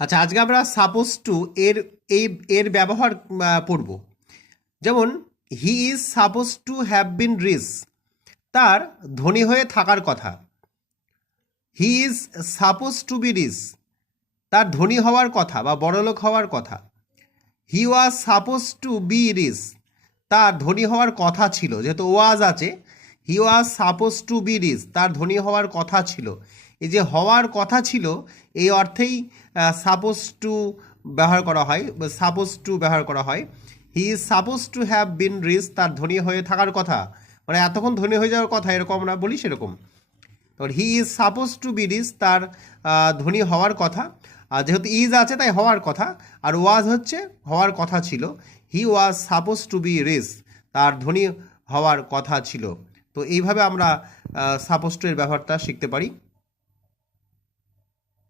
আচ্ছা, আজকে আমরা সাপোজ টু এর এই এর ব্যবহার পড়ব। যেমন he is suppose to have been rich, তার ধনী হয়ে থাকার কথা। He is suppose to be rich, তার ধনী হওয়ার কথা বা বড়লোক হওয়ার কথা। He was suppose to be rich, তার ধনী হওয়ার কথা ছিল, যেহেতু ওয়াজ আছে। He was suppose to be rich, তার ধনী হওয়ার কথা ছিল। এই যে হওয়ার কথা ছিল, এই অর্থেই সাপোজ টু ব্যবহার করা হয়, সাপোজ টু ব্যবহার করা হয়। He is suppose to have been rich, তার ধনী হয়ে থাকার কথা, মানে এতক্ষণ ধনী হয়ে যাওয়ার কথা, এরকম আমরা বলি সেরকম। এবার he is suppose to be rich, তার ধনী হওয়ার কথা। আর যেহেতু ইজ আছে তাই হওয়ার কথা, আর ওয়াজ হচ্ছে হওয়ার কথা ছিল। He was suppose to be rich, তার ধনী হওয়ার কথা ছিল। তো এইভাবে আমরা সাপোজ টু এর ব্যবহারটা শিখতে পারি।